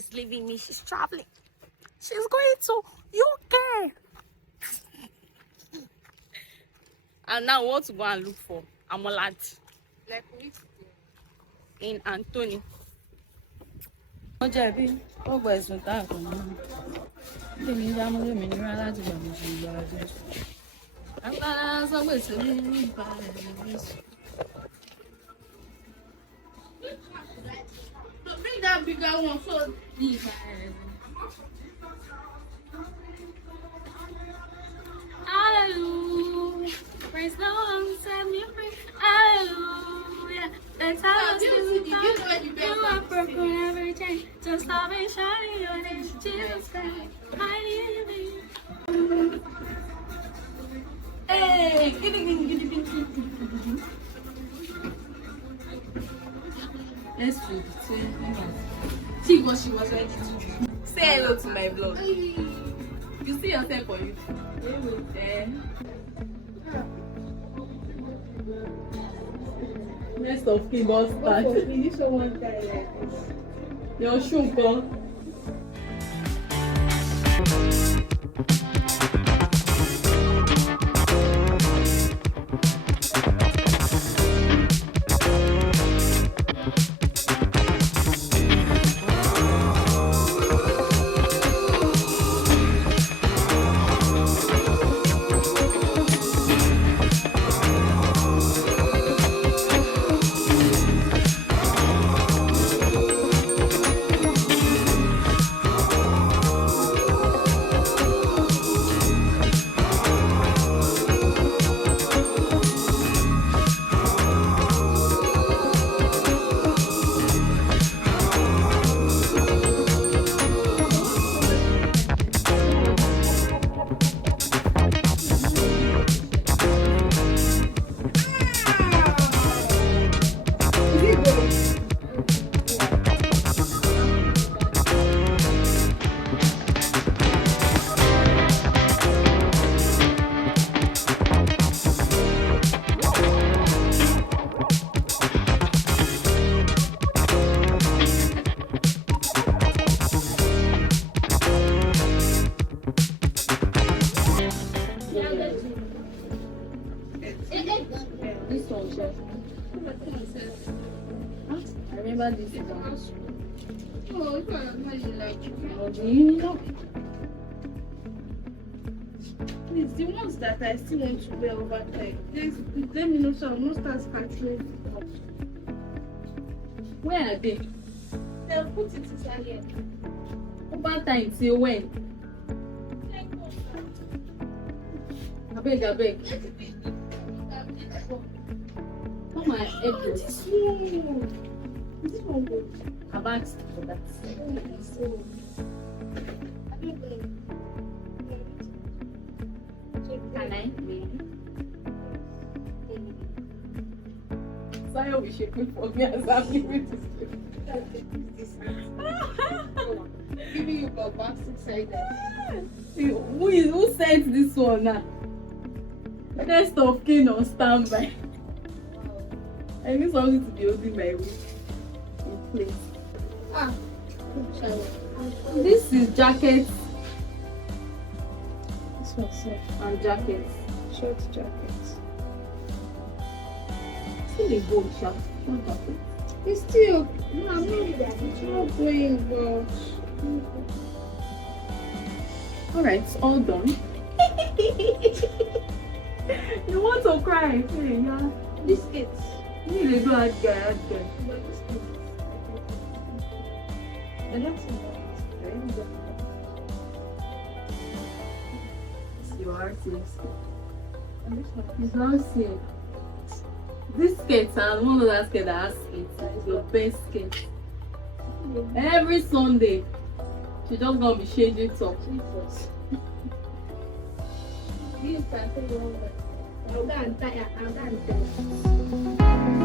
she's leaving me. She's traveling. She's going to UK. And now we want to go and look for Amolat. Like which In Anthony. ọjà bí ó gba ẹ̀sùn tá a kàn mọ́ tèmi bá mú lèmi nira láti gbà mí ṣe ìgbà jẹ agbára sọgbèsè mi nípa ẹ̀mí sùn. bring that bigger one so nípa ẹ̀mí. Hallelujah, praise the Lord, set me free. Hallelujah, that's how I do it. You are broken every chain, just love and shining your name, Jesus Christ, I need you. Hey, let's do it. see what she was ready to do. Say hello to my vlog. You see yourself on YouTube. Rest of king don start. You show one guy like this. Your shoe gan. This one, chef. I remember this one. Oh, if I really like you. Oh, do you know? Please, the ones that I still want to wear over time. Please, let me know so I will not start scattering. Where are they? They'll put it inside here. Over time till when? Abeg. Oh my apple. This one good. I've asked for that. Can I? Sayo will be shaking for me as I'm giving this. Giving you bombastic side. Who sent this one now? Next of kin on standby. I need something to be holding my weight in place. Ah, This is jackets this one's soft. and jackets. Short jackets. Still a gold sharp. Short jacket. It's still not going, but Alright, it's all done. You want to cry? Hey, yeah. biscuits. You need to go out there. But biscuits. And that's You are serious. and this one. It's not serious. This skate and one of that skate that has skates is your best skate. Every Sunday, she just gonna be changing top. Jesus. You can say all that. I'm done.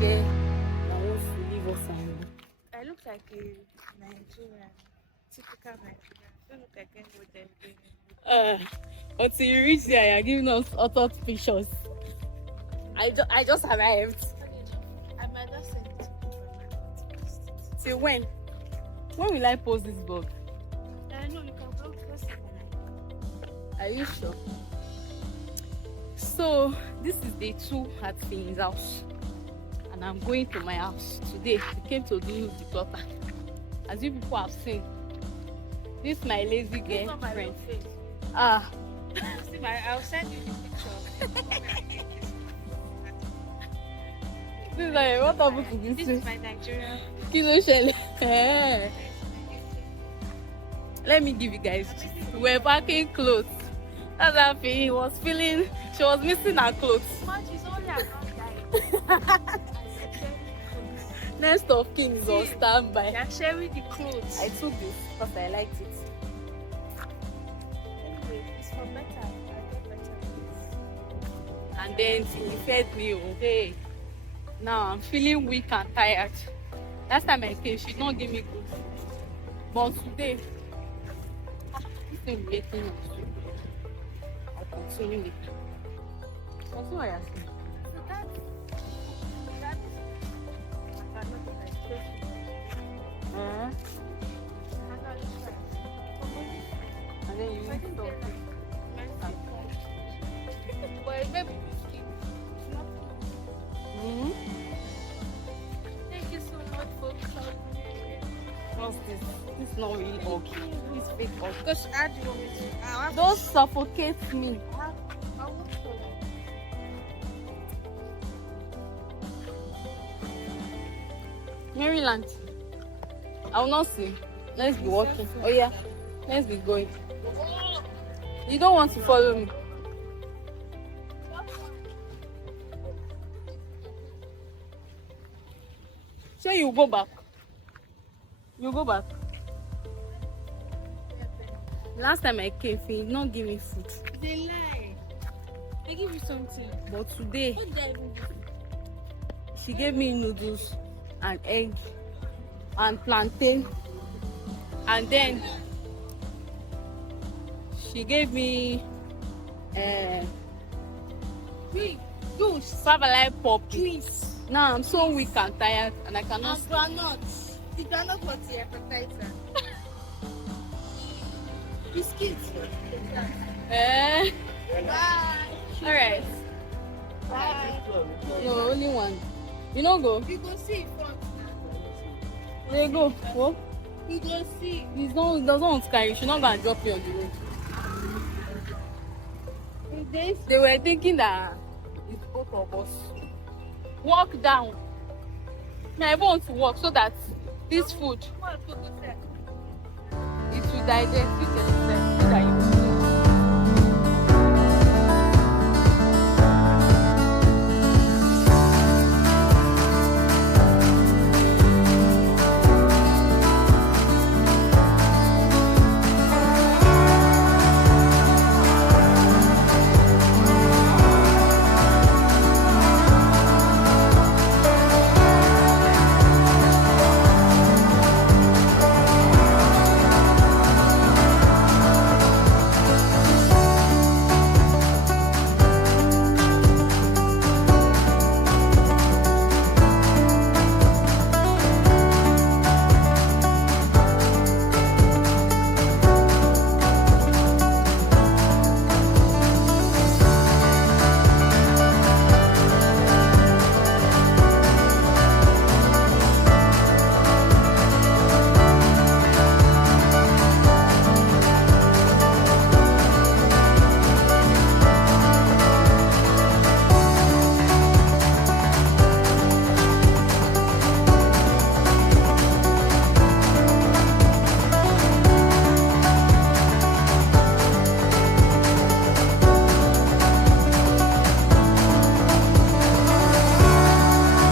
get my own food, leave us alone. I look like a Nigerian, typical Nigerian. Don't look like anybody else. Until you reach there, you're giving us auto pictures. I just arrived. I might just send it to you. Till when? When will I post this vlog? I know you can go first. Are you sure? So this is day 2 at Finn's house, and I'm going to my house today. We came to do declutter. As you people have seen, this is my lazy This is girl not my friend. real face. See, I'll send you the picture. This is like, what happened to This is my Nigerian. Kilo Shelley. Let me give you guys. We were packing clothes. That's how she was feeling. She was missing her clothes. Much is only around that. Next of kin is on standby. You're sharing the clothes. I took this because I liked it. Anyway, it's for better. I get better. And then she fed me, oh, hey. Now I'm feeling weak and tired. Last time I came, she did not give me good food. But today, this thing making up. I'll continue with it. What's what you're saying? So that is And then you eat something. Thank you so much for coming. What's this? This is not really okay. This fake okay. Because I do want me to. Don't suffocate me. I want to Maryland. I will not see. Let's be walking. Oh yeah. Let's be going. You don't want to follow me. So you go back. You go back. Last time I came, he did not give me food. They lie. They give you something. But today, What did I even do? she gave me noodles and egg and plantain. And then she gave me Favalai pop. Please. Now I'm so weak and tired and I cannot And granuts. The granite was the appetizer. Biscuits. Eh. Bye. Alright. Bye. No, only one. You know go. You go see front. They go. What? You go see. He doesn't want to carry. You should not go and drop you on the road. They were thinking that it's both of us. Walk down. I want to walk so that this food, it will digest. You can